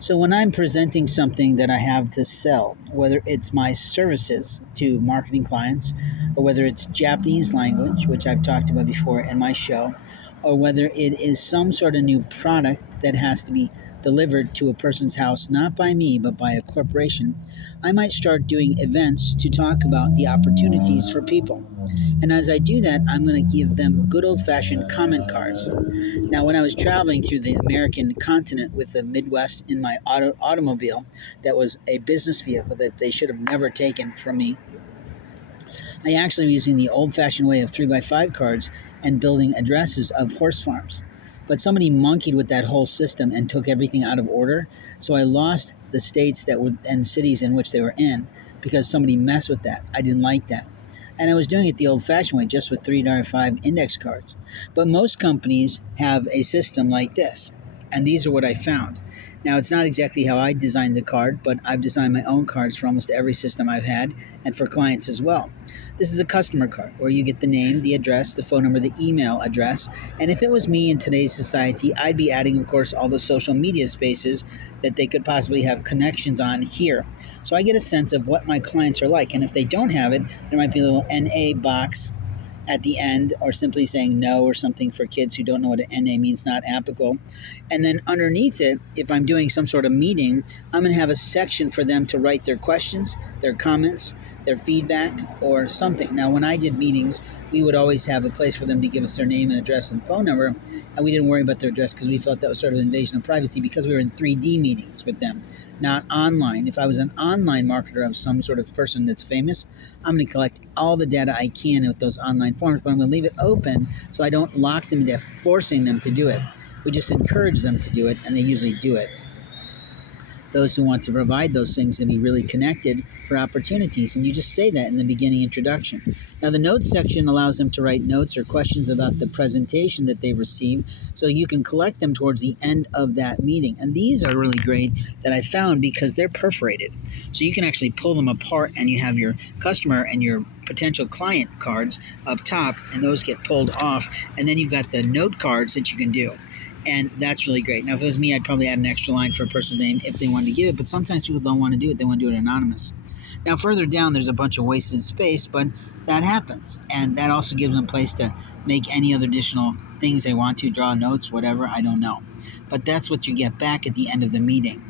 So when I'm presenting something that I have to sell, whether it's my services to marketing clients, or whether it's Japanese language, which I've talked about before in my show, or whether it is some sort of new product that has to be delivered to a person's house, not by me, but by a corporation, I might start doing events to talk about the opportunities for people. And as I do that, I'm going to give them good old fashioned comment cards. Now, when I was traveling through the American continent with the Midwest in my automobile, that was a business vehicle that they should have never taken from me, I actually was using the old fashioned way of 3 by 5 cards and building addresses of horse farms. But somebody monkeyed with that whole system and took everything out of order. So I lost the states that were and cities in which they were in because somebody messed with that. I didn't like that. And I was doing it the old fashioned way, just with 3 by 5 index cards. But most companies have a system like this. And these are what I found. Now, it's not exactly how I designed the card, but I've designed my own cards for almost every system I've had and for clients as well. This is a customer card where you get the name, the address, the phone number, the email address. And if it was me in today's society, I'd be adding, of course, all the social media spaces that they could possibly have connections on here. So I get a sense of what my clients are like. And if they don't have it, there might be a little NA box at the end, or simply saying no or something for kids who don't know what an NA means, not applicable. And then underneath it, if I'm doing some sort of meeting, I'm going to have a section for them to write their questions, their comments, their feedback, or something. Now, when I did meetings, we would always have a place for them to give us their name and address and phone number, and we didn't worry about their address because we felt that was sort of an invasion of privacy because we were in 3D meetings with them, not online. If I was an online marketer of some sort of person that's famous, I'm going to collect all the data I can with those online forms, but I'm going to leave it open so I don't lock them to death, forcing them to do it. We just encourage them to do it, and they usually do it. Those who want to provide those things and be really connected for opportunities. And you just say that in the beginning introduction. Now, the notes section allows them to write notes or questions about the presentation that they've received, so you can collect them towards the end of that meeting. And these are really great that I found because they're perforated. So you can actually pull them apart and you have your customer and your potential client cards up top, and those get pulled off. And then you've got the note cards that you can do. And that's really great. Now, if it was me, I'd probably add an extra line for a person's name if they wanted to give it, but sometimes people don't want to do it. They want to do it anonymous. Now, further down, there's a bunch of wasted space, but that happens. And that also gives them a place to make any other additional things they want to, draw notes, whatever, I don't know. But that's what you get back at the end of the meeting.